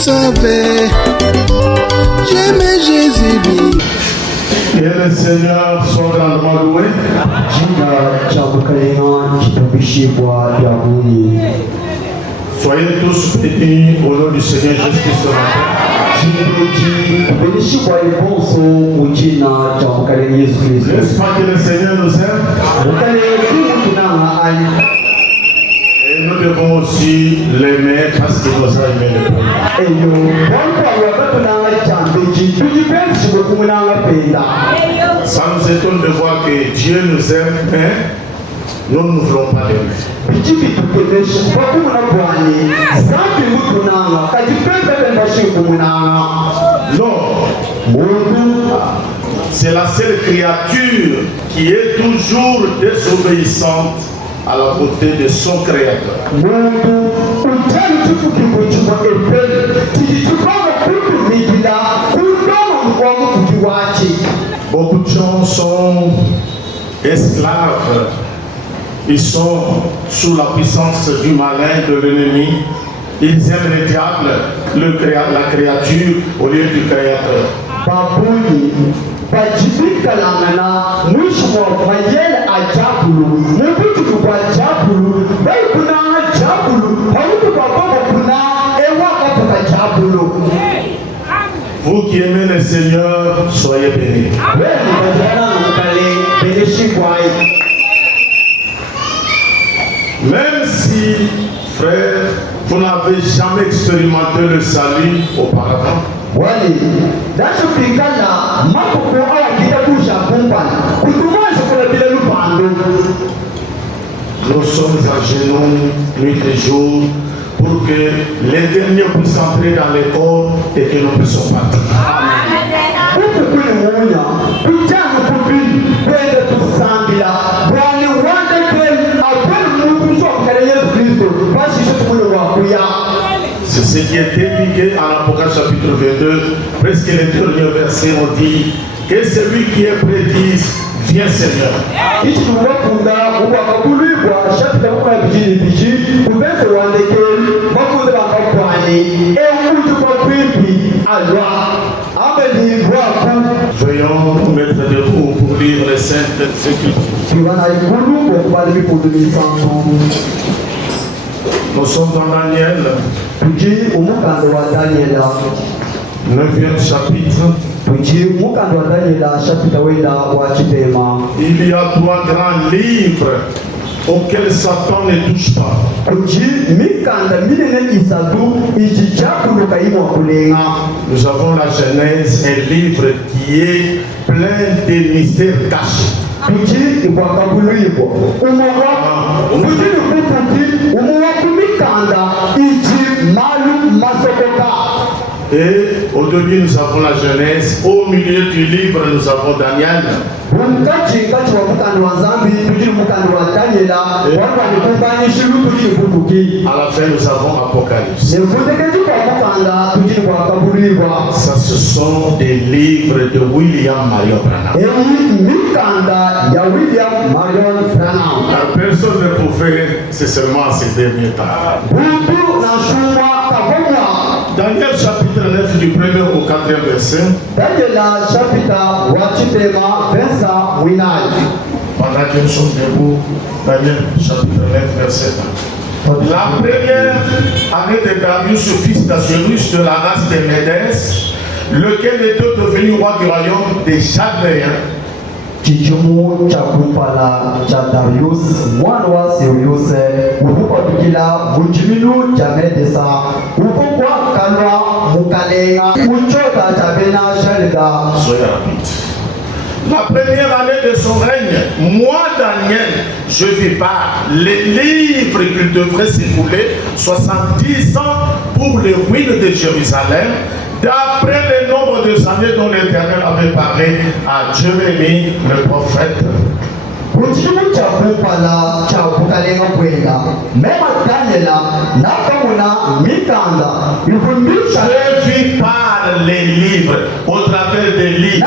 sauvé. J'aimais Jésus. Et le Seigneur soit grandement loué. Soyez tous bénis au nom du Seigneur Jésus-Christ ce matin. N'est-ce pas que le Seigneur nous aime? Et nous devons aussi l'aimer parce qu'il nous a aimé le premier. Ça nous étonne de voir que Dieu nous aime, mais nous ne voulons pas l'aimer. Non. C'est la seule créature qui est toujours désobéissante à la beauté de son créateur. Beaucoup de gens sont esclaves. Ils sont sous la puissance du malin, de l'ennemi. Ils aiment le diable, la créature, au lieu du créateur. Vous qui aimez le Seigneur, soyez bénis. Même si, frère, vous n'avez jamais expérimenté le salut auparavant, nous sommes à genoux nuit et jour pour que les derniers puissent entrer dans les corps et que nous puissions partir. C'est ce qui est indiqué en Apocalypse chapitre 22, presque les derniers versets ont dit que celui qui est prêt dise, viens Seigneur. Veuillons nous mettre debout pour lire les saintes écritures. Nous sommes dans Daniel, 9e chapitre. Il y a 3 grands livres auxquels Satan ne touche pas. Nous avons la Genèse, un livre qui est plein de mystères cachés. Et au début nous avons la Genèse, au milieu du livre nous avons Daniel. À la fin nous avons Apocalypse. Ça ce sont des livres de William Marion Branham. Personne ne pouvait, c'est seulement ces derniers temps. Daniel chapitre 9 du 1er au 4e verset. Pendant que nous sommes debout, Daniel chapitre 9 verset 1. La première année de Darius, fils d'Assuérus de la race des Médès, lequel était devenu roi du royaume des Chaldéens. Chichumu cha kumpala cha Darius mwana wa Sirius ukupatukila mujiminu cha Medesa ukukwa kanwa mukalenga uchota cha Bena Shelda. Soyez rapide. La première année de son règne, moi Daniel, je vis pas les livres qu'il devrait s'écouler 70 ans pour les ruines de Jérusalem, d'après le nombre de années dont l'Éternel avait parlé à Jérémie le prophète. Je vis par les livres, au travers des livres.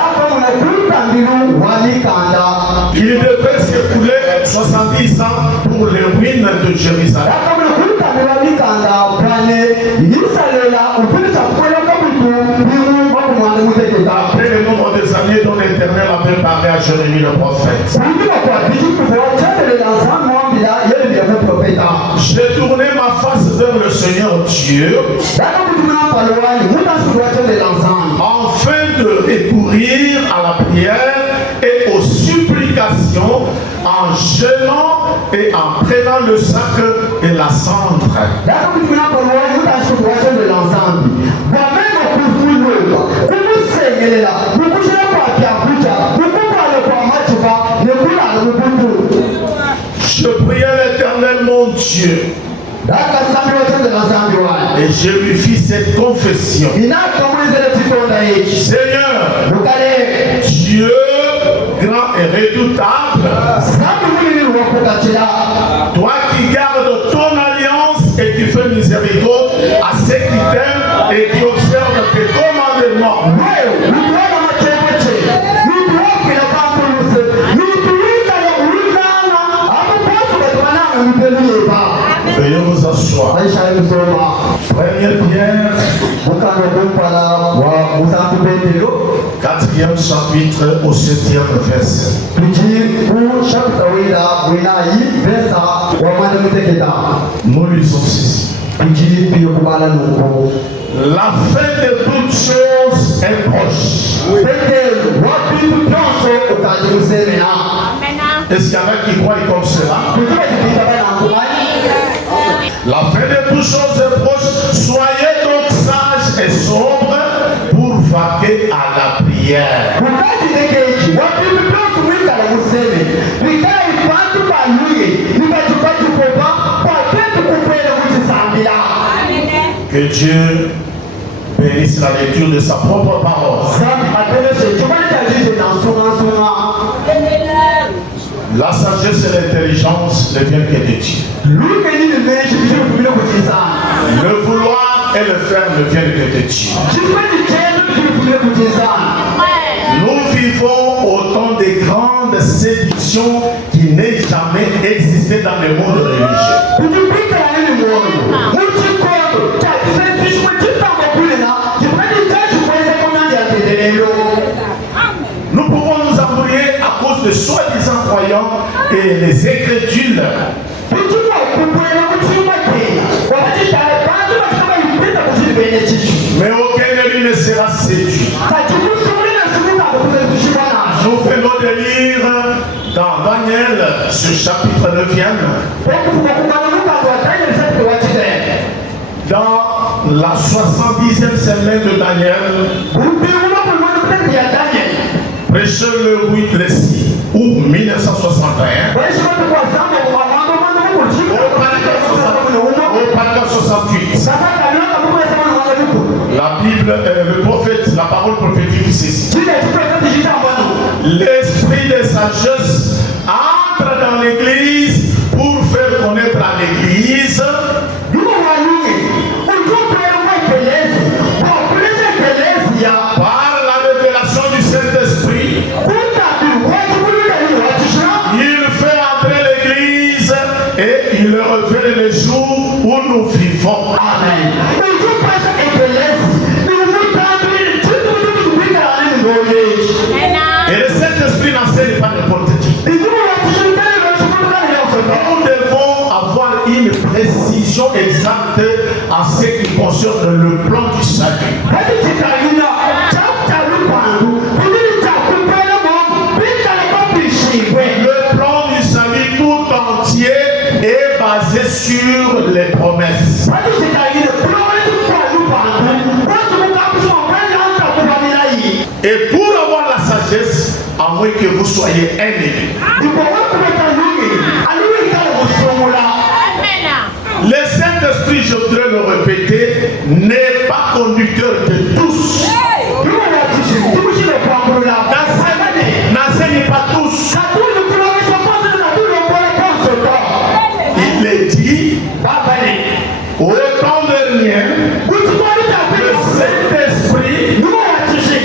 Il devait s'écouler 70 ans pour les ruines de Jérusalem. Jérémie le prophète. J'ai tourné ma face vers le Seigneur Dieu afin de recourir à la prière et aux supplications en jeûnant et en prenant le sac et la cendre. Je priais l'Éternel mon Dieu et je lui fis cette confession. Seigneur, Dieu grand et redoutable, toi qui gardes ton alliance et qui fais miséricorde à ceux qui t'aiment et qui observent tes commandements. Veuillez vous asseoir. Première Pierre, 4e chapitre au 7e verset. Nous lisons ceci. La fin de toutes choses est proche. Est-ce qu'il y en a qui croient comme cela? La fin de toutes choses est proche. Soyez donc sages et sobres pour vaquer à la prière. Que Dieu bénisse la lecture de sa propre parole. La sagesse et l'intelligence ne viennent que de Dieu. Le vouloir et le faire ne viennent que de Dieu. Nous vivons au temps des grandes séductions qui n'aient jamais existé dans le monde religieux. Nous pouvons nous embrouiller à cause de soi-disant croyants et les incrédules. Mais aucun de lui ne sera séduit. Nous venons de lire dans Daniel, ce chapitre 9e, dans la 70e semaine de Daniel, prêcheur le 6 août 1961, au paragraphe 68. La Bible, le prophète, la parole prophétique, c'est ceci. L'esprit de sagesse entre dans l'église pour faire connaître à l'église par la révélation du Saint-Esprit. Il fait entrer l'église et il révèle les jours où nous vivons. Amen. Et le Saint-Esprit n'enseigne pas n'importe qui. Nous devons avoir une précision exacte en ce qui concerne le plan du salut. Le plan du salut tout entier est basé sur les promesses. Et pour avoir la sagesse, à moins que vous soyez un élu. Le Saint-Esprit, je voudrais le répéter, n'est pas conducteur de tous. N'enseigne pas tous. Il est dit, au temps de rien, le Saint-Esprit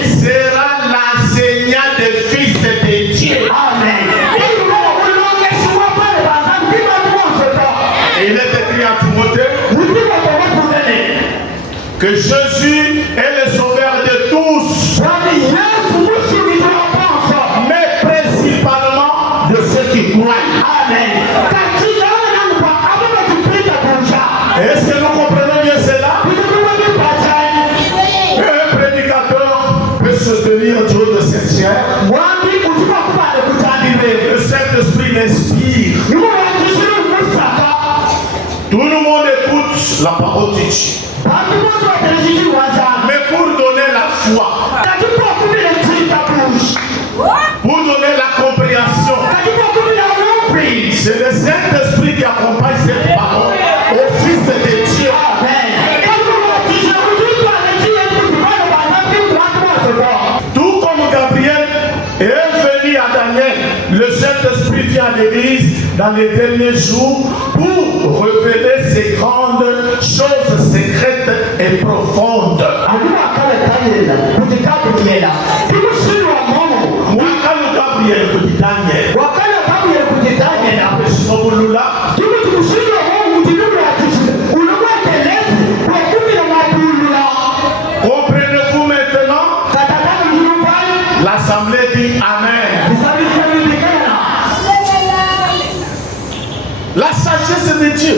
sera l'enseignant des fils de Dieu. Amen. Et il est écrit à Timothée que Jésus est le sauveur de tous. Mais Est-ce que nous comprenons bien cela? Un prédicateur peut se tenir du haut de cette chair. Le Saint-Esprit l'inspire. Tout le monde écoute la parole de Dieu. Mais pour donner la foi, pour donner la compréhension, c'est le Saint-Esprit qui accompagne cette parole au Fils de Dieu. Tout comme Gabriel est venu à Daniel, le Saint-Esprit vient à l'Église dans les derniers jours pour révéler ces grandes choses secrètes et profondes. Comprenez-vous maintenant? L'Assemblée dit Amen. La sagesse de Dieu.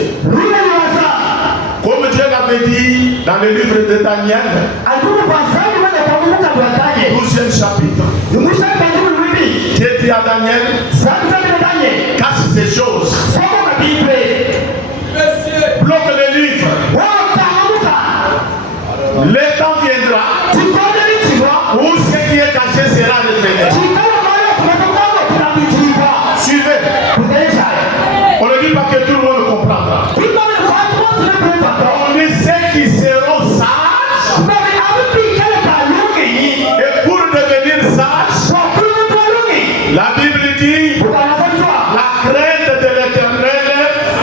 Comme Dieu l'avait dit dans le livre de Daniel, 12e chapitre. Dieu dit à Daniel, cache ces choses. Bloque le livre. Le temps viendra où ce qui est caché sera révélé. Suivez. On ne dit pas que tout le monde comprendra. On dit ceux qui seront sages. Et pour devenir sages, la Bible dit la crainte de l'Éternel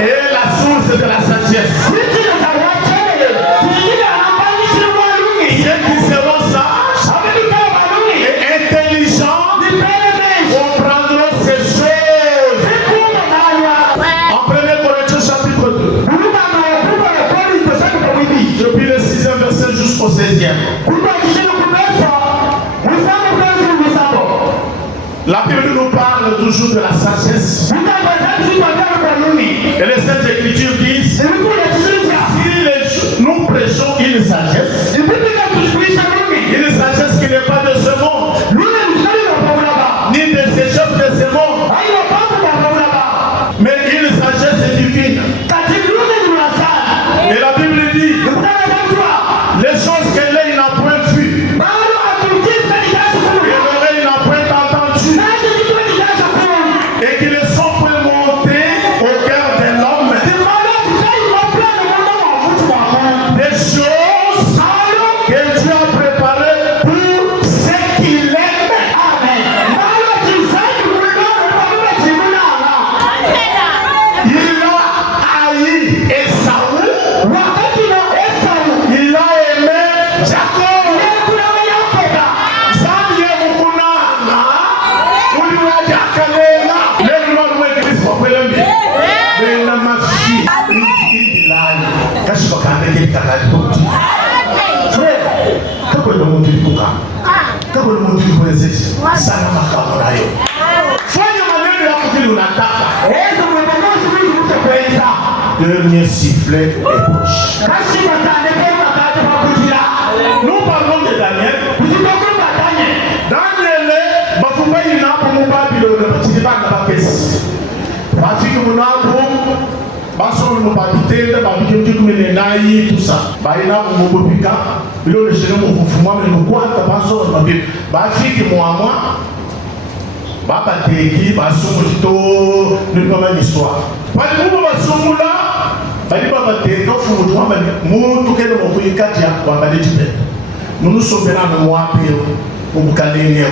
est la source de la sagesse. Ceux qui seront sages et intelligents comprendront ces choses. En 1 Corinthiens chapitre 2, depuis le 6e verset jusqu'au 16e. La Bible nous parle toujours de la sagesse. Et les Saintes Écritures disent, si nous prêchons une sagesse qui n'est pas de ce monde, ni de ces chefs de ce monde, mais une sagesse divine. Et la Bible dit, les choses que l'œil n'a point vues, et l'oreille n'a point entendu, et qui ne sont point montés au cœur de l'homme, des choses que Dieu a préparées pour ceux qui l'aiment. Il a haï Esaü, il a aimé Jacob. Dernier sifflet et bouche. Nous parlons de Daniel. Daniel, Bafuba ina pour mon Babylone, petit débat de la caisse. Bafiki Monaco, Basson nous babité, Babiki Menenaï, tout ça. Baïna pour mon Bobika, le chez nous, Fuma, mais nous quoi, Basson, Bafiki moi. Baba Teki, Basson, nous avons une histoire. Nous Basson là. Bali baba teka fumu twamba muntu kene mokuyi kati ya kwamba litipe nunu sobera no mwapiro obukalenge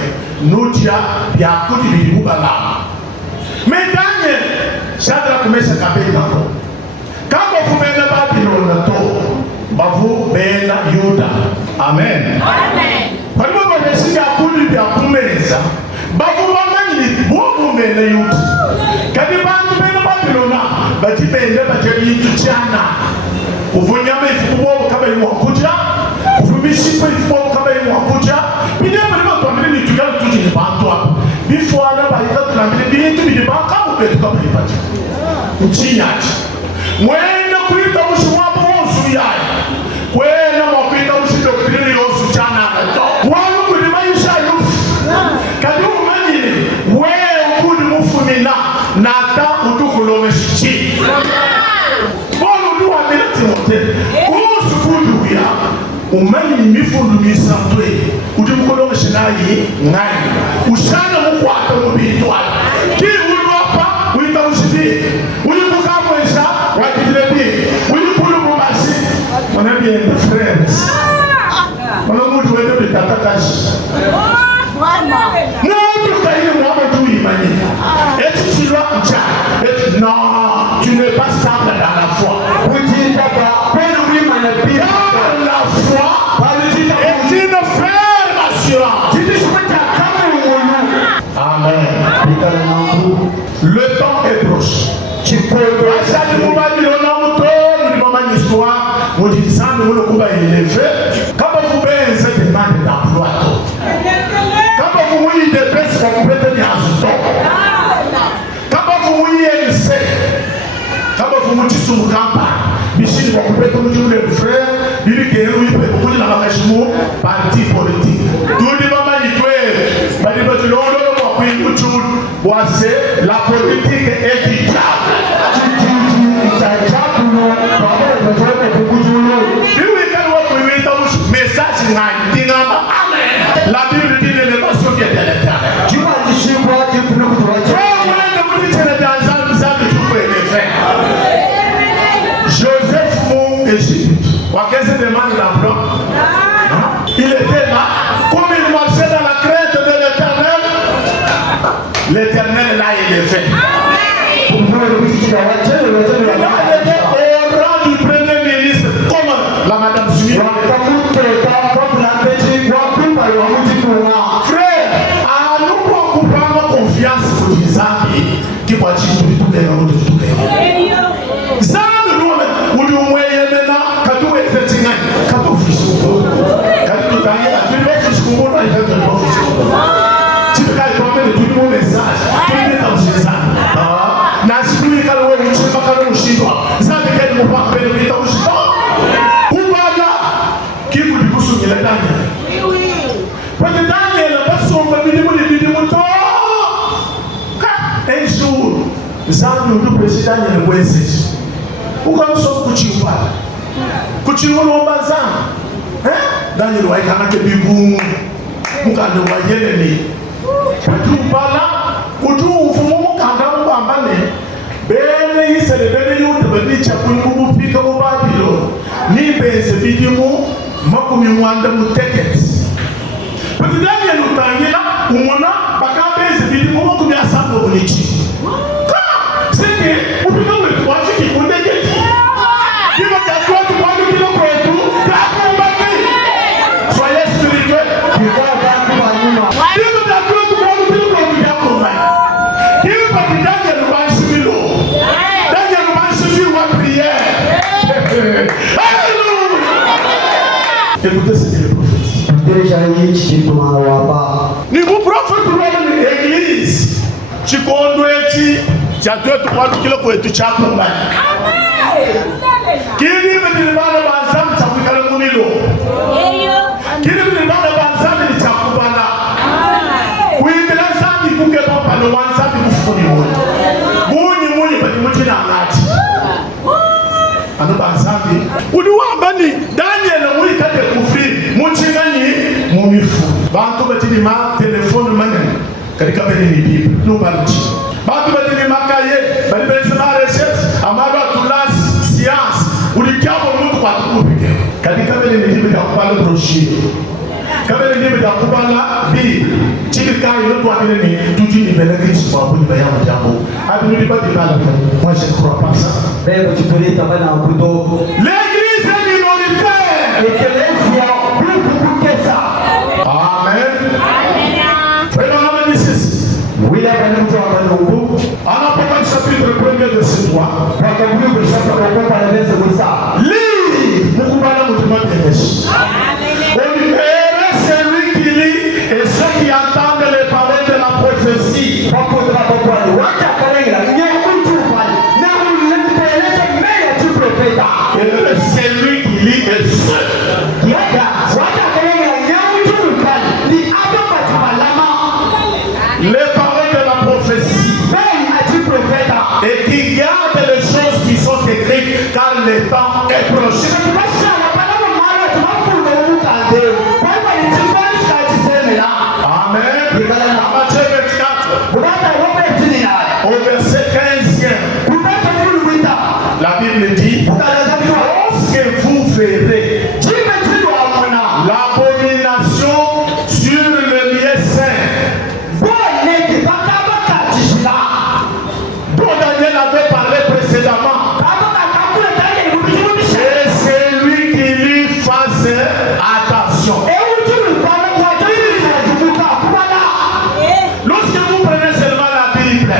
nutia bya kudi bilibala medanye Shadrach Meshach Abednego kama fumena Babylon to bavu bena Yuda. Amen. Amen. Bali baba besiga kudi bya kumeza bavu bamanyiri bovu bena Yuda kadi bantu bena Babylon bati bende bateli tuchana uvunyama ifubo kama ni wakuja uvumishipo ifubo kama ni wakuja bide bali batwambire ni tukala tuji ni bantu hapo bifo ala baita tunambire bintu bide bakamu betu kama ipati mchinyati mwenda kuita mshimwapo wosu yae kwena mwakuita mshidoktrine yosu chana walu kudi maisha yufu kadi umanyine wee ukudi mufunina nata utukulome shichi bolu duwa mila timote kusu kudi uya umanyi mifundu misantwe udi mukulome shinayi ngai ushana mukwata mubitwa ki ulwapa uita ushibi ulimukamwesha wakijilebi ulikulu mubasi wanabienda friends wanamudu wende bitatakashi mutu kaile mwaba tu imani eti chilwa mcha eti non tu n'es pas stable dans la foi ujitaba pelu wima na bia la foi est une ferme assurance amen. Le temps est proche. Tu peux chaque moment de l'homme histoire, vous dites ça, nous le combat il est fait. Quand vous payez cette demande d'emploi, quand vous voyez des baisses qu'on peut tenir en ce temps, quand vous voyez un essai, quand vous vous dites sur le campagne, Michel va couper comme dit le frère, il dit qu'il y a eu beaucoup de la parti politique. Tout le monde il doit la politique est du diable. Message la Bible dit l'élévation qui est de l'éternel. Joseph Mou Égypte. Qu'est-ce que demande l'emploi? Il était là. Comme il marchait dans la crainte de l'éternel, l'éternel là il est fait. Il était au rang du premier ministre comme la madame Smith. Frère, à nous prendre confiance pour les amis qui vont dire tout le monde. Un jour, Zanu du président de l'Ouest. Pourquoi nous sommes coutus pas? Coutus nous l'on bazar. Daniel wa ikana ke bibu mukande wa yelele kutu bala kutu ufumu mukanda mbambane bene yisele bene yude bani chakungu bufika mu Babylon ni benze bidimu makumi mwanda muteketi pati Daniel utangila umona bakabenze bidimu makumi asamba bunichi ka sike ubika wetu wafiki kundegeti kiba tatwa tukwandu kilo kwetu kakumbaki soyez spirituel kiba tatwa tukwandu kilo kwetu kakumbaki kiba Daniel wansimilo Daniel wansimilo wa prière. Alléluia. Écoutez ce que le prophète ni mu prophète wa l'église chikondweti chatwetu kwa kilo kwetu chakumba kini bidibana banzamu chakwikala munilo kini bidibana banzamu ni chakubana kuibila zambi kuke papa no wanzamu kufuni wote muni badi mutina ngati ano banzamu udiwambani Daniel muri kade kufri muchingani mumifu bantu batini ma telefone manene katika bene ni bible no balti bantu batini makaye bali bensema research amaba tulas science ulikiabo mtu kwa tukupike katika bene ni bible yakupala brochure kabele ni bible yakupala bible chika ilo tu akene ni tujini bele Kristo kwa kuni bayamu jambo abi ni badi bala moi je crois pas ça bebe tupeleta bana kuto l'église est minoritaire ekelezia beaucoup kesa amen frère amen ici wila bana mtu abanungu ana papa chapitre 1er de ce mois wakabulu bishaka kwa pale bese kusa li mukubala mutuma beneshi on libère celui qui lit et ceux qui entendent les paroles de la prophétie papo de la papa waka kalenga et qui garde les choses qui sont écrites car le temps est proche. Amen. Matthieu 24, au verset 15e, la Bible dit, lorsque vous verrez l'abomination sur le lieu saint, dont Daniel avait parlé précédemment, c'est celui qui lui fasse attention. Lorsque vous prenez seulement la Bible,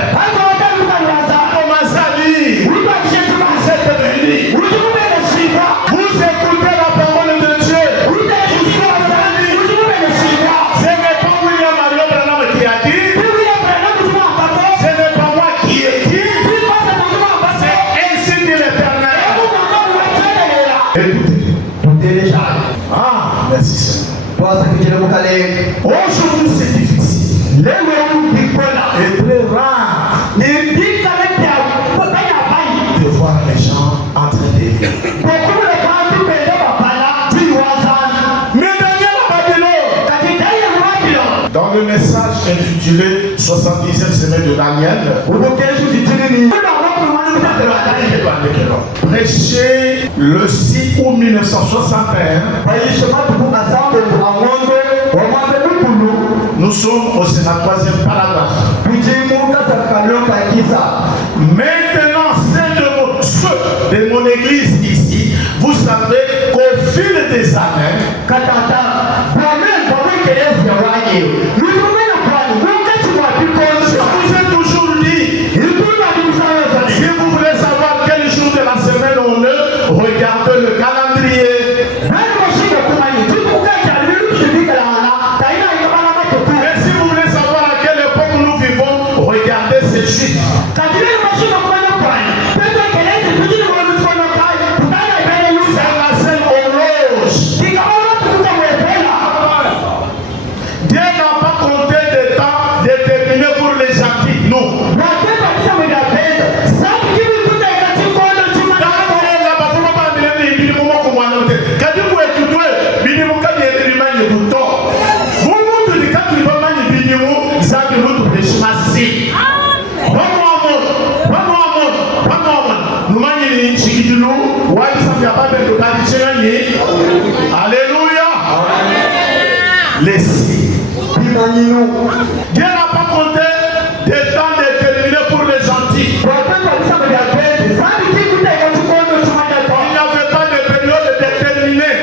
commencez à lire, vous êtes bénis, vous écoutez la parole de Dieu, ce n'est pas William Mario Branham qui a dit, ce n'est pas moi qui ai dit, c'est ainsi dit l'Éternel. Écoutez. Ah, merci Seigneur. Aujourd'hui c'est difficile. Et très rare de voir les gens en train de lire. Mais Daniel à Babylone, dans le message intitulé 70e semaine de Daniel, prêché le 6 août 1961, nous sommes au Sénat 3e paragraphe. Maintenant, ceux de mon église ici, vous savez qu'au fil des années, je vous ai toujours dit, si vous voulez savoir quel jour de la semaine on est, regardez le calendrier. Et si vous voulez savoir à quelle époque nous vivons, regardez ces chiffres. C'est la seule horloge. Dieu n'a pas compté des temps déterminés pour les gentils, non. Alléluia. Les signes. Dieu n'a pas compté des temps déterminés pour les gentils. Il n'avait pas de période déterminée.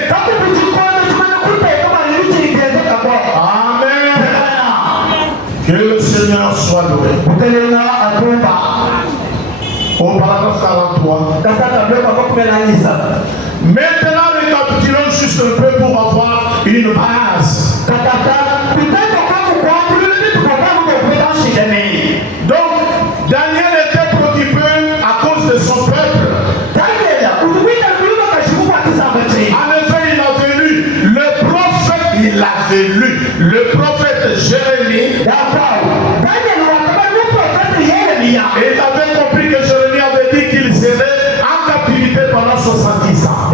Amen. Que le Seigneur soit loué. Au paragraphe 43. Maintenant, récapitulons juste un peu pour avoir une base. Donc, Daniel était préoccupé à cause de son peuple. En effet, il avait lu le prophète Jérémie. Et il avait compris que Jérémie avait dit qu'il serait en captivité pendant 70 ans.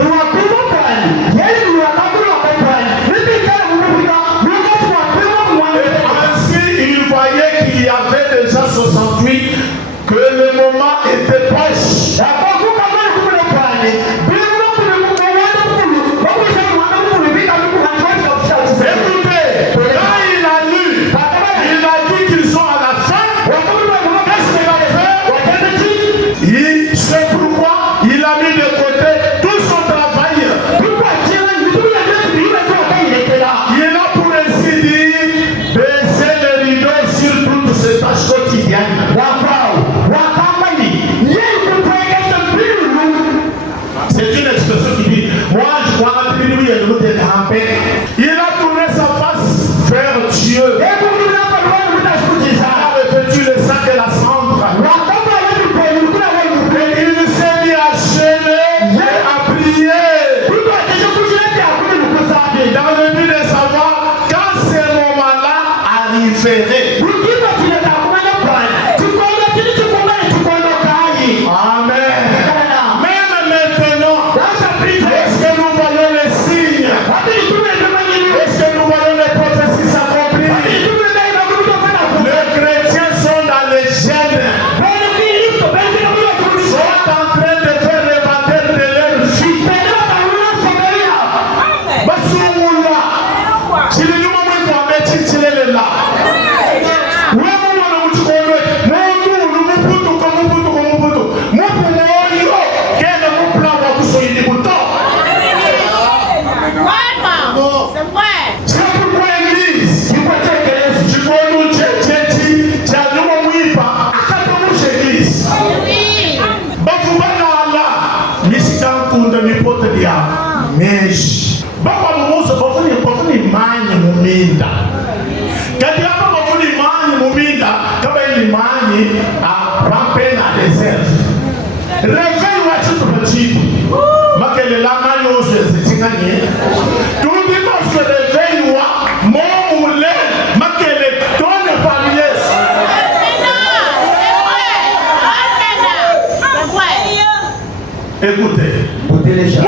Ainsi, il voyait qu'il y avait déjà 68, que le moment était proche. Écoutez, quand il a lu, il a dit qu'ils sont à la fin. Qu'est-ce qu'il a fait? C'est pourquoi il a mis de côté tout son travail. Il a pour ainsi dire baissé le rideau sur toutes ses tâches quotidiennes. na mipota dia mesh baba mumoso bafuni manyi muminda kati hapa bafuni manyi muminda kama ili manyi pampena desert réveille wachi tupachiki makele la manyi ose zitinganye tubi se réveille wa moule makele tone families écoutez les gens.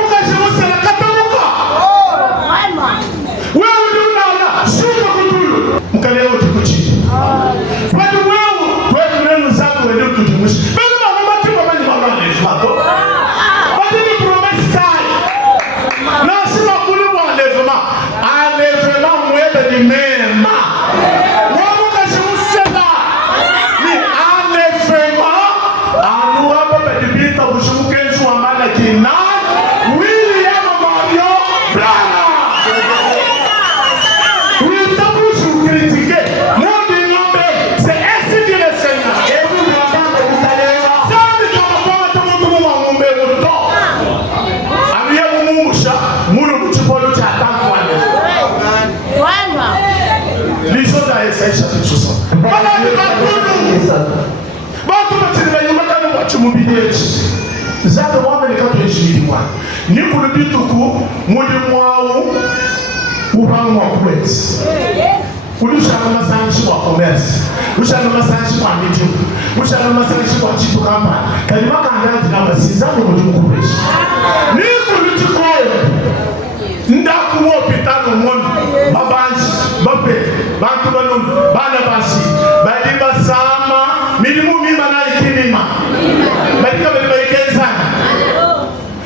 Chapitre 60. Ndaku hospital mon babanji bape bantu banon bana basi badi basama minimu mima na ikimima badi kabeli bayikenza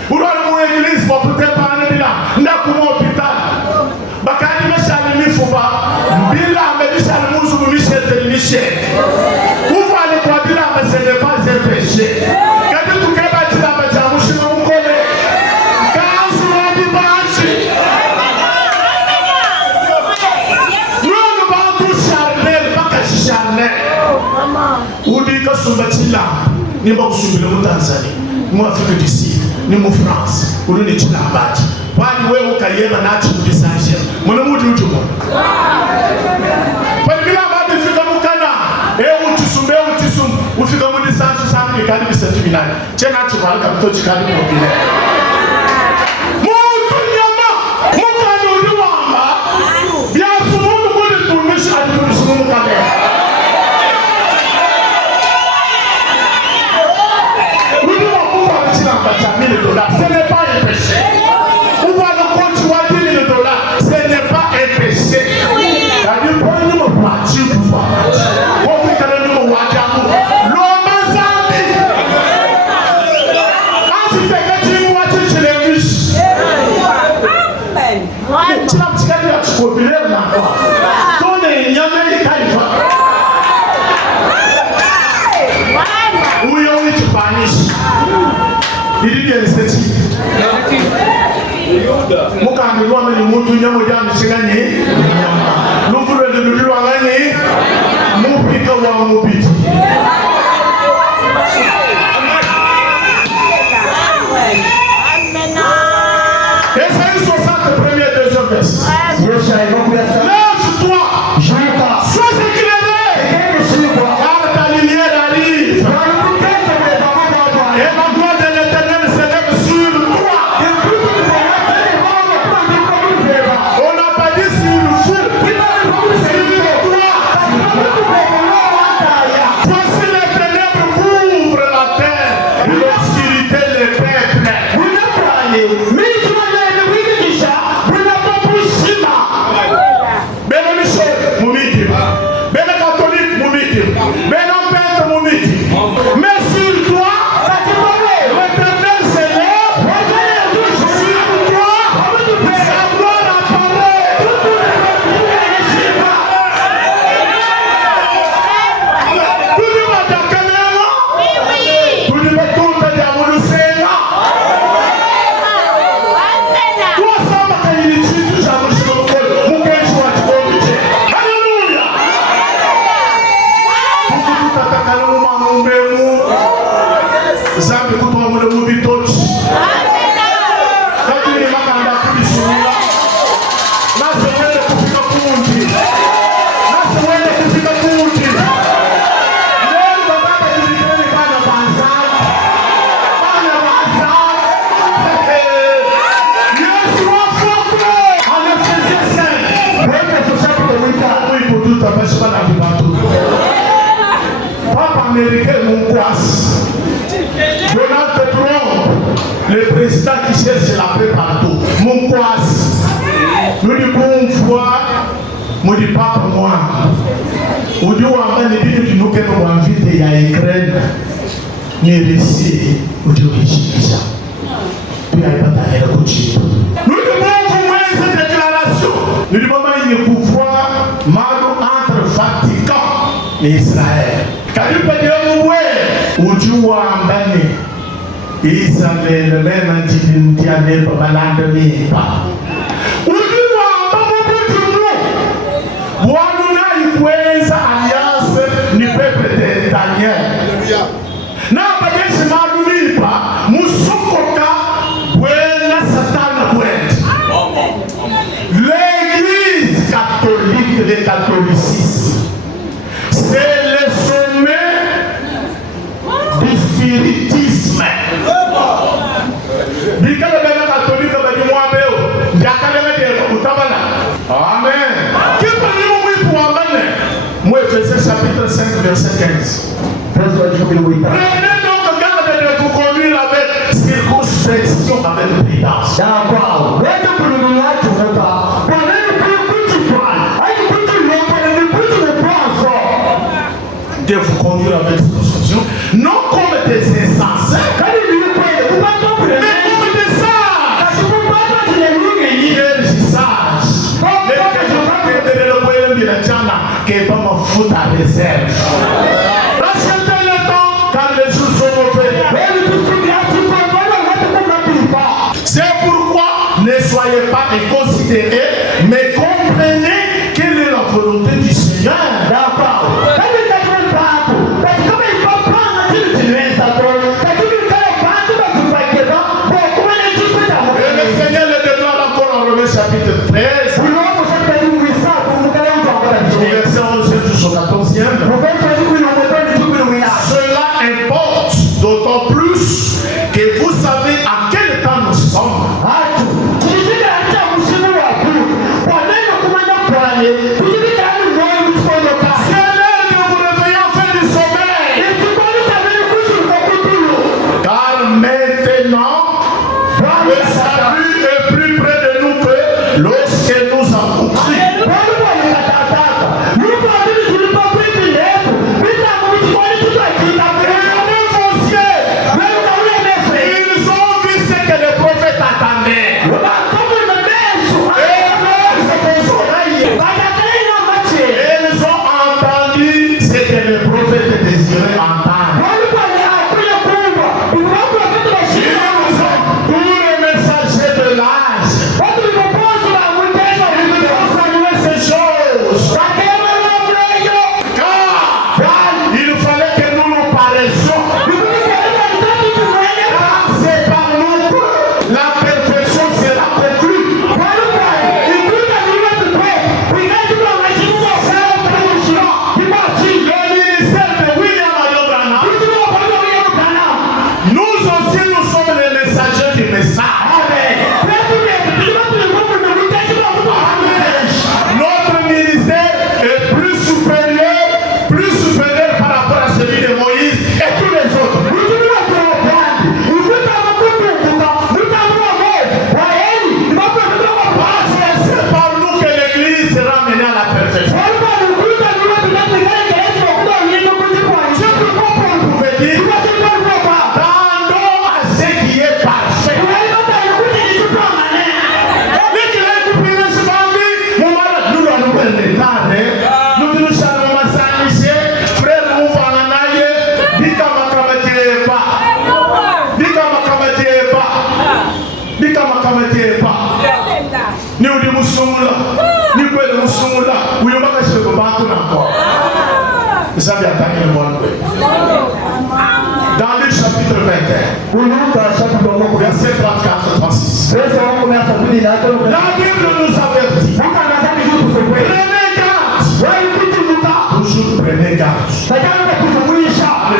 urwara mu eglise bapute pana bila ndaku hospital bakani mashani mifuba bila amebishana muzu mishete mishete ufale kwa bila amesende pas un péché kadi tukeba tila bajamushi mukole kazi wadi bashi Oublie Sumbatila, ni pas Sumbile au Tanzanie, ni Afrique du Sud, ni en France, ou ni Chilabati. Pas ni wewe ukayema na chibu disanje. Mwana mudi ujumo. Kwa bila babi fika mukana, utisumbe ufika mudi sanju sana ni kadi bisatu bilani. Chena chibu alika mtochi kadi popile. Mutu nyama, mukana uliwamba. Ya sumumu mudi tumishi adi tumishi mukane. Ce n'est pas un péché. On va le compte, tu vas 10 000 $. Ce n'est pas un péché. C'est-à-dire, pour nous, on va partir pour voir. On va faire nous, on va dire, l'homme zambi. Quand tu fais que tu vois, tu les riches. Tu n'as pas dit que tu populaire là. Ton est nyamé, il où est-ce que tu paniches? Il dit que c'est Mukandi lwa meni mutu nyamo jani chingani Lufure de lulu wangani Mupika wa mupiti Esaïe 60, premier, deuxième verset. Lève-toi, sois éclairé, car ta lumière arrive. Et la gloire de l'Éternel s'élève sur toi. On n'a pas dit sur le feu. américain, mon Kouas. Donald Trump, le président qui cherche la paix partout. Mon Kouas. Nous disons bonjour, nous disons pas pour moi. Nous disons que nous avons invité à Ukraine. Nous réussi, nous disons ça. Puis il n'y a pas d'aller au Chili. Nous devons cette déclaration. Nous devons un pouvoir malo entre Vatican et Israël. Quand nous parlons de Dieu Israël, le même anti-indiané, pas malade, mais pas. Kuweza alliance ni peuple de Daniel. Na bajeshi malulipa musokoka bwela satana bwet. L'église catholique, le catholicisme, c'est le sommet du spiritisme. Bikala bela catholique bali mwabeo, yakala bela utabala. Amen. Moi, Ephésiens chapitre 5, verset 15. Prenez donc garde de vous conduire avec circonspection, avec prudence. De vous conduire avec circonspection, non comme des insensés, mais comme des sages. Qui est pas ma faute à réserve. Rachetez le temps car les jours sont mauvais. C'est pourquoi ne soyez pas inconsidérés, mais comprenez quelle est la volonté du Seigneur. D'accord. Et le Seigneur le déclare encore en Romains chapitre 13. Verset 11 jusqu'au 14e. Cela importe d'autant plus que vous savez à quel temps nous sommes. C'est l'heure de vous réveiller en fin du sommeil. Car maintenant, le salut est plus près de nous que lorsque nous avons cru. Dans le chapitre 21, verset 34-36, la Bible nous avertit. Prenez garde.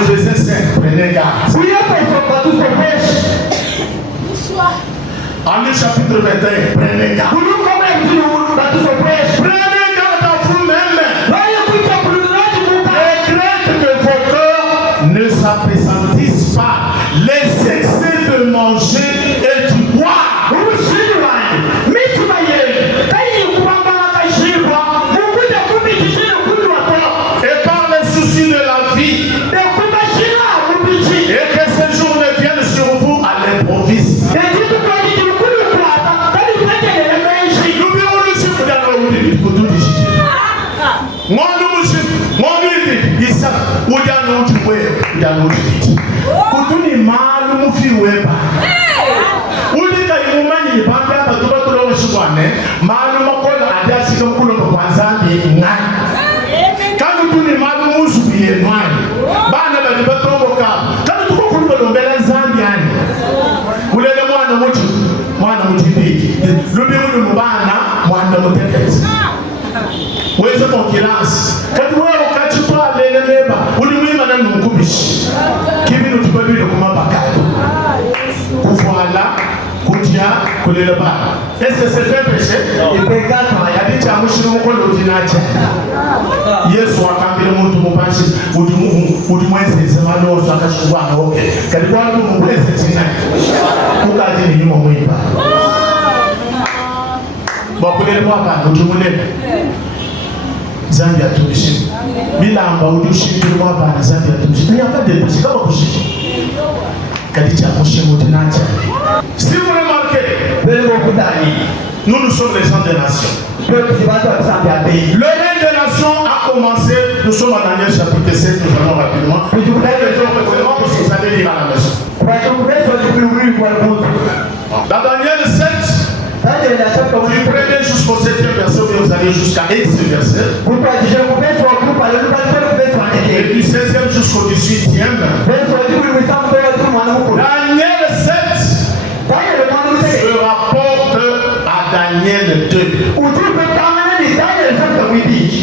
Ephésiens 5, prenez garde. En le chapitre 21, prenez garde. Prenez garde à vous-même. Les craintes que vos cœurs concurrence. Quand tu parles de l'Eba, ou du même madame Moukoubich, qui vient nous tuer le comment Bakado. Voilà, Koudia, Kouleba. Est-ce que c'est un péché? Et pecado, Il a dit à Mouchou Mokolodinatia. Hier soir, quand il monte mon panchi, ou du moins c'est Malo, soit à Chouba, ok. Quand il voit mon père, c'est une night. Pourquoi il dit mon mouille pas? Bon, vous voulez voir pas, vous voulez. Zambia Touchi. Milamba ou Touchi, vous voulez voir pas, Zambia Touchi. Il n'y a pas de péché, comment vous dites? Kadicha Mouché Moutinatia. Si vous remarquez, nous sommes les gens des nations. Le règne des nations a commencé, nous sommes à Daniel chapitre 7, nous allons rapidement. Les jours précédemment, parce que vous allez lire à la maison. Dans Daniel 7, du 1er jusqu'au 7e verset, vous allez jusqu'à X verset. Et du 16e jusqu'au 18e. Daniel 7 se rapporte à Daniel 2.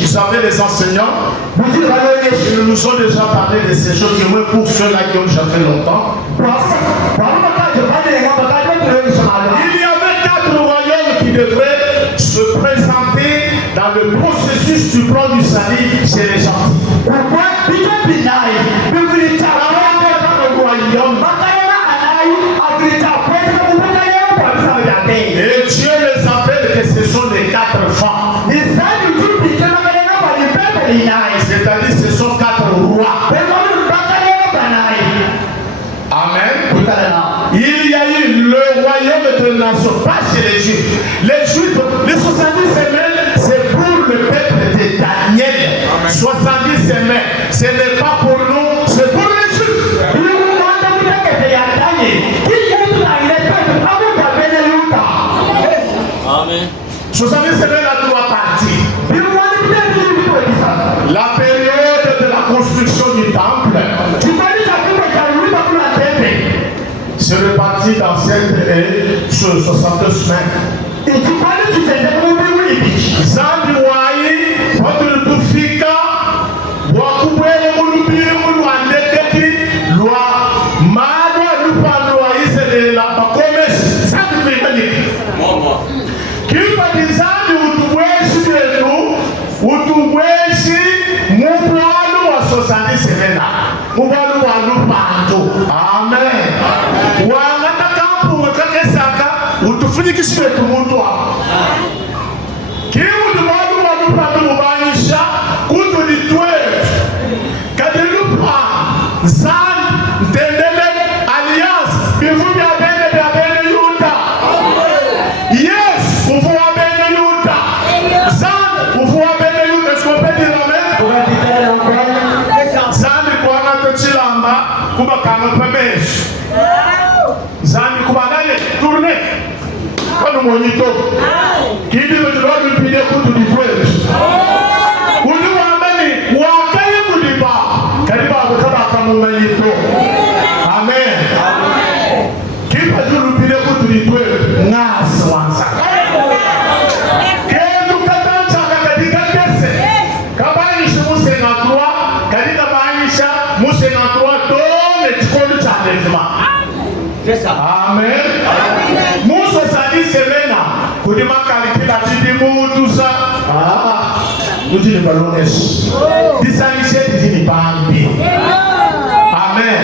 Vous savez, les enseignants, ils nous ont déjà parlé de ces choses, du moins pour ceux-là qui ont déjà fait longtemps. Il y avait 4 royaumes qui devraient se présenter dans le processus du plan du salut chez les gentils. Et Dieu les appelle que ce sont les 4 femmes. C'est-à-dire ce sont 4 rois. Amen. Il y a eu le royaume de nation, pas chez les Juifs. Les Juifs, les 70 semaines, c'est pour le peuple de Daniel. Amen. 70 semaines, ce n'est pas pour nous, c'est pour les Juifs. Amen. 70 semaines à 3 parties. La période de la construction du temple se répartit dans 7 et 62 semaines. Zandiwai, votre Tufika, Wakubele Mulubiri Muluandeketi, Loi, Madwa Lupanoa, c'est la Bakomes, Zandiwai. Kipa Dizandi Utuweshi de nous, Utuweshi, Mubwalu wa 70 semaines. Mubwalu wa Lupando. Amen. Wanataka kuweka saka, utufuniki tu mtu hapo. Kimu dumadu wa Lupando mubanisha, kutu ni 12. Kadelupa, Zan, Tendele, Alliance, bivubi abene Yuda. Yes, ufu abene Yuda. Zan, ufu abene Yuda. Est-ce qu'on peut dire amen? Zan, kwa anatochilamba, kuba kama pemesh. Zan, kuba nane, tourne. Kanu monito. Kidi wajirodi mpide kutu ni 12. Uliwa ameni, wakaye kudiba. Kariba wakaba kama monito. Amen. Kipa julu mpide kutu ni 12. Ngas wansa. Kendo katancha kakadika kese. Kabanisha musengatua. Kadika banisha musengatua. Tone chikondo cha lezima. Amen. Muso sadi semena. Kudima kalikila tidimu tusa. Ujini balonesh. Disanishe dijini bambi. Amen.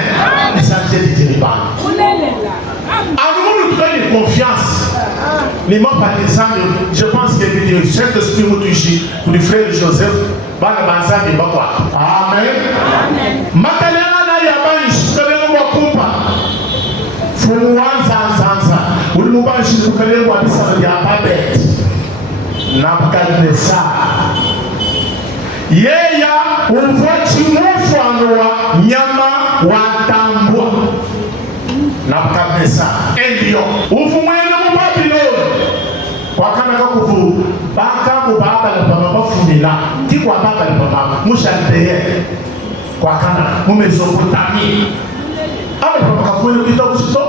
Disanishe dijini bambi. Nous nous donnons confiance. Les membres partisans, je pense que le Saint-Esprit nous touche pour le frère Joseph. Amen. Makalena na yabanish, kalena wakupa. Fuwanza. Ulimubanshi kalena wabisa ya babet. Nabukadneza. Yeya umvachi mufano wa nyama watambua. Nabukadneza. Elio. Ufumwene mu Babylon. Wakana kakufu baka mu baba la baba bafumila. Ti kwa baba la baba mushandeye. Wakana mu Mesopotamie. Aba baba kafuni kitabushito.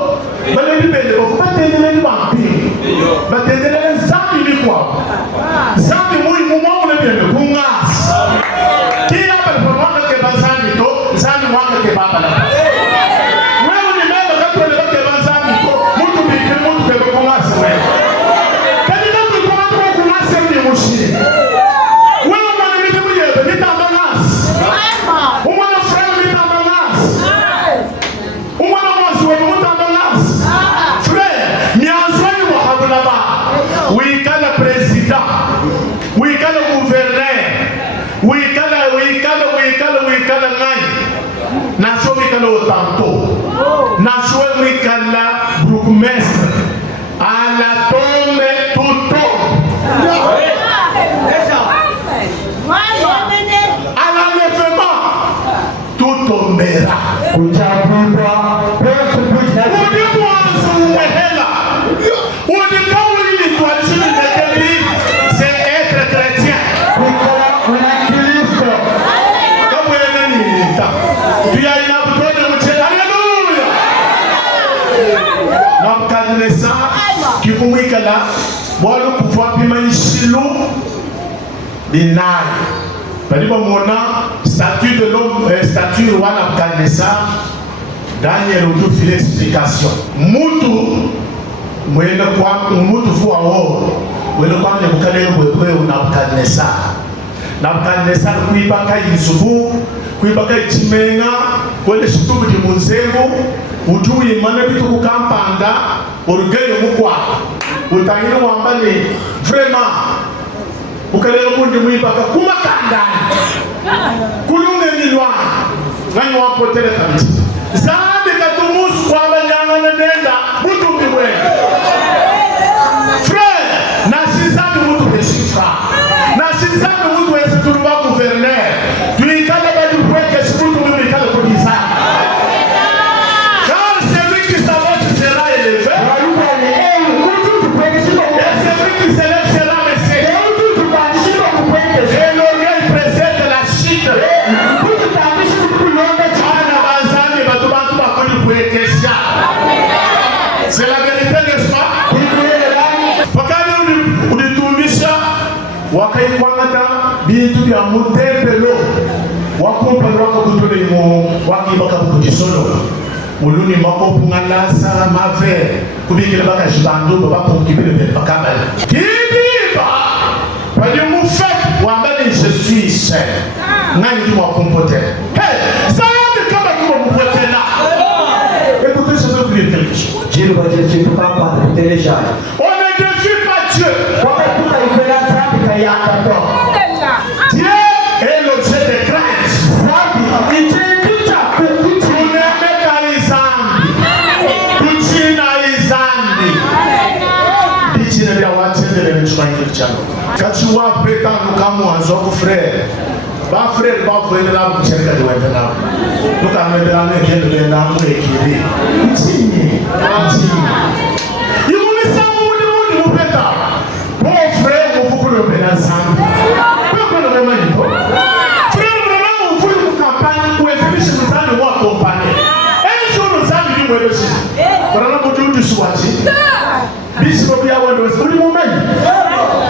Bale libele ko batendele ni bampi. Batendele nzambi ni kwa. Nzambi mu mu mu ne bele kungas. mestre. À la tombe, tout tombe. À l'enlèvement, tout tombera. C'est être chrétien. Tu as une abdomen de Dieu. Alléluia. Nabucodonosor qui vous dit que là, bon le pouvoir puis manchilo dinai. Parce que mon statut de l'homme, statut roi Nabucodonosor, Daniel nous fait l'explication. Mutu, moi ne crois mutu faut avoir. Moi ne crois Nabucodonosor. Nabucodonosor kui baka Yusufu. Kuibaka ichimenga kwele shitubu di munzengu utuwi mana bitu kukampanga orugeye mukwa utangire wambale vraiment ukalelo kundi muibaka kumakanda kulunge nilwa ngani wapotere kabisa zambi katumusu kwamba nyangana nenda butu mwe frère na sizambi mutu keshifra na sizambi mutu wese turuba gouverneur tuikala badi kweke sibutu mimi kala kodisa car celui qui s'avance sera élevé et celui qui s'élève sera baissé et l'orgueil précède la chute. C'est la vérité, n'est-ce pas? Fakani unitumisha wakaikwangata bitu bya mutembelo wakumpalo wakakutule mu wakibaka kujisolo muluni makopu ngalasa mave kubikile baka jibando baba pokibile bakaba kibiba wali mufet wambale je suis seul ngani tu wakumpote hey ça kama tu wakumpote là écoutez je veux vous dire quelque chose. Dieu va dire tu peux pas télécharger. On ne défie pas Dieu. Dieu est l'objet de crainte. Kachua peta nukamu anzoku frère. Ba frère ba frère la bucherika de wetena. Nuka medela ne kende na mu ekiri. Ntini. Yumuni samu mu peta. Bo frère mo fukuro bena samu. Peko no mama yito. Frère vraiment mo fulu mu campagne ku efishe muzani wa compagnie. Enjo no samu ni mwelo shi. Bara mo dudu swati. Bishop ya wando uli mu mani.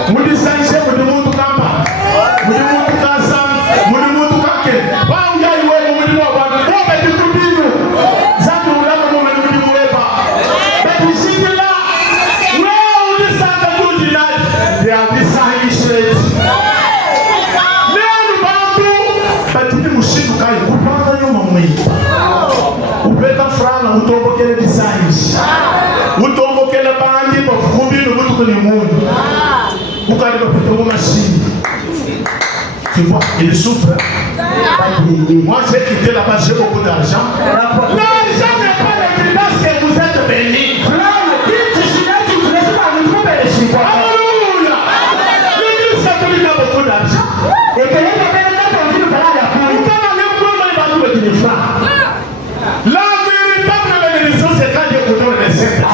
Mudi sanche mudi mutu kamba. Mudi mutu kasa. Mudi mutu kake. Wa uya iwe mudi wa bwana. Wa bedi kubinu. Zandu ulama mudi muweba. Bedi shingila. Wa udi saka mudi nadi. They are designing straight. Leo bantu. Batini mushiku kai. Upanga yoma mwita. Upeta frana utobokele designs. Utobokele bandi pa kubinu mutu kuni mundu. Tu vois, il souffre. Moi j'ai quitté là-bas, j'ai beaucoup d'argent. L'argent n'est pas l'évidence que vous êtes bénis. Alléluia. L'église catholique a beaucoup d'argent. Et que les la véritable bénédiction, c'est quand Dieu vous donne les saints.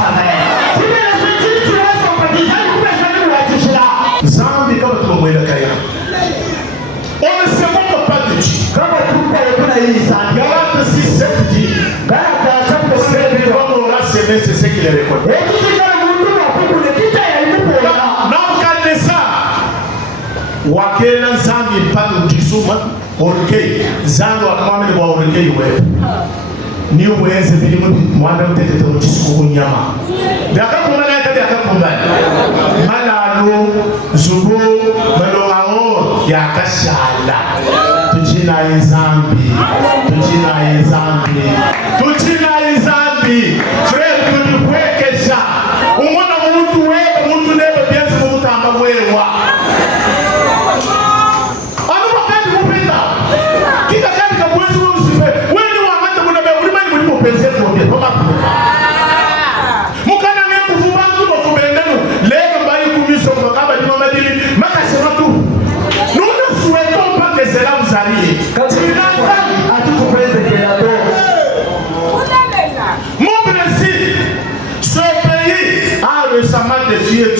Zambi kama tumemwela kaya. On ne se moque pas de Dieu. Kama tupa yekuna hii sana. Galate 6:7 dit. Galate chapter 7 l'homme aura semé c'est ce qu'il récolte. Et tout ce que mundu wa kuku ne kita ya imupo. Nabucodonosor. Wakela zambi mpaka mjisuma orkei. Zango akamwambia kwa orkei wewe. Ni uweze bilimu mwanda mtetete mjisumu kunyama. Ndakakumana ndakakumana. Malalo zubo malorao yakashala. Tujina izambi. Frère tunipwekesha. Umona mtu wewe mtu nebe biasi mutamba wewa. Anu wakati kupita. Kika kani kabwezi usipe. Wewe ni wakati kuna bebuli mani mlipo penzi kwa bia. Muka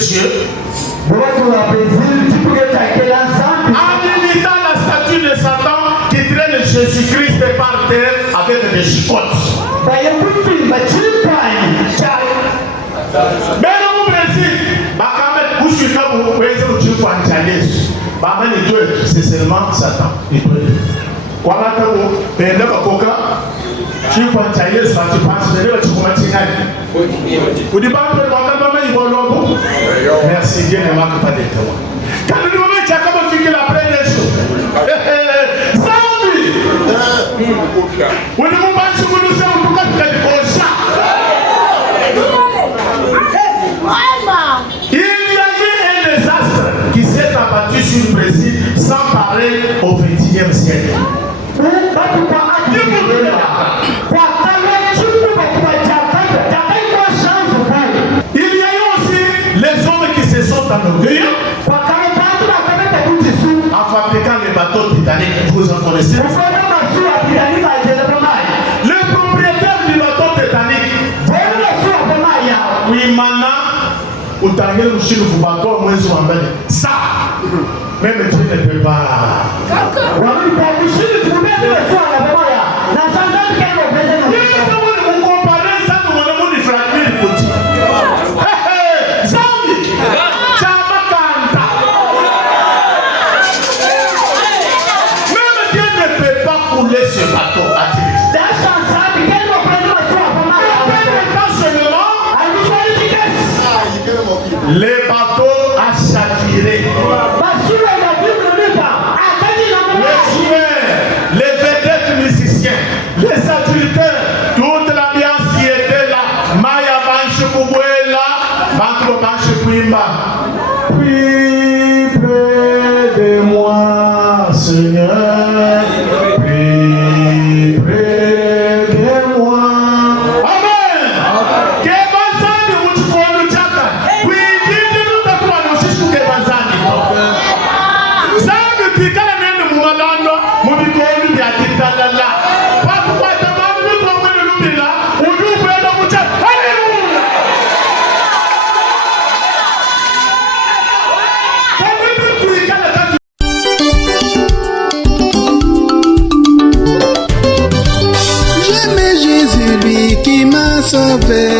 Dieu, Watu wa Brazil tipuleta kila nzambi. en imitant la statue de Satan qui traîne Jésus-Christ par terre avec des chicottes. Bayekufimba chipani cha Mais au Brésil, c'est seulement Satan. Merci, Dieu ne manque pas de témoins. Quand nous devons mettre comme figure la première des choses. Zambi! Vous ne pouvez pas se nous en tout cas de chat. Il y a eu un désastre qui s'est abattu sur le Brésil sans pareil au XXIe siècle. Il y a eu aussi les hommes qui se sont enorgueillis en fabriquant les bateaux Titanic. Vous en connaissez? Le propriétaire du bateau Titanic, oui, maintenant, utangele mshini fubato mwezi wa mbele. Ça, même Dieu ne peut pas. Les bateaux à chavirer. Les vedettes musiciens, les adultères, toute l'ambiance qui était là. Maya Banche Kubuela, Banco Banche Kuimba. Puis près de moi, Seigneur. Puis près de moi. Amen. Que bazani mutukono chaka. Oui, dinde mutakuwa no shishu ke bazani. Zambi pikala nende mumalando, mubikoni bya kitalala. Patu kwa tamani mutu wamwene lubila, ujubu enda muchaka. Hallelujah! J'aime Jésus, lui qui m'a sauvé.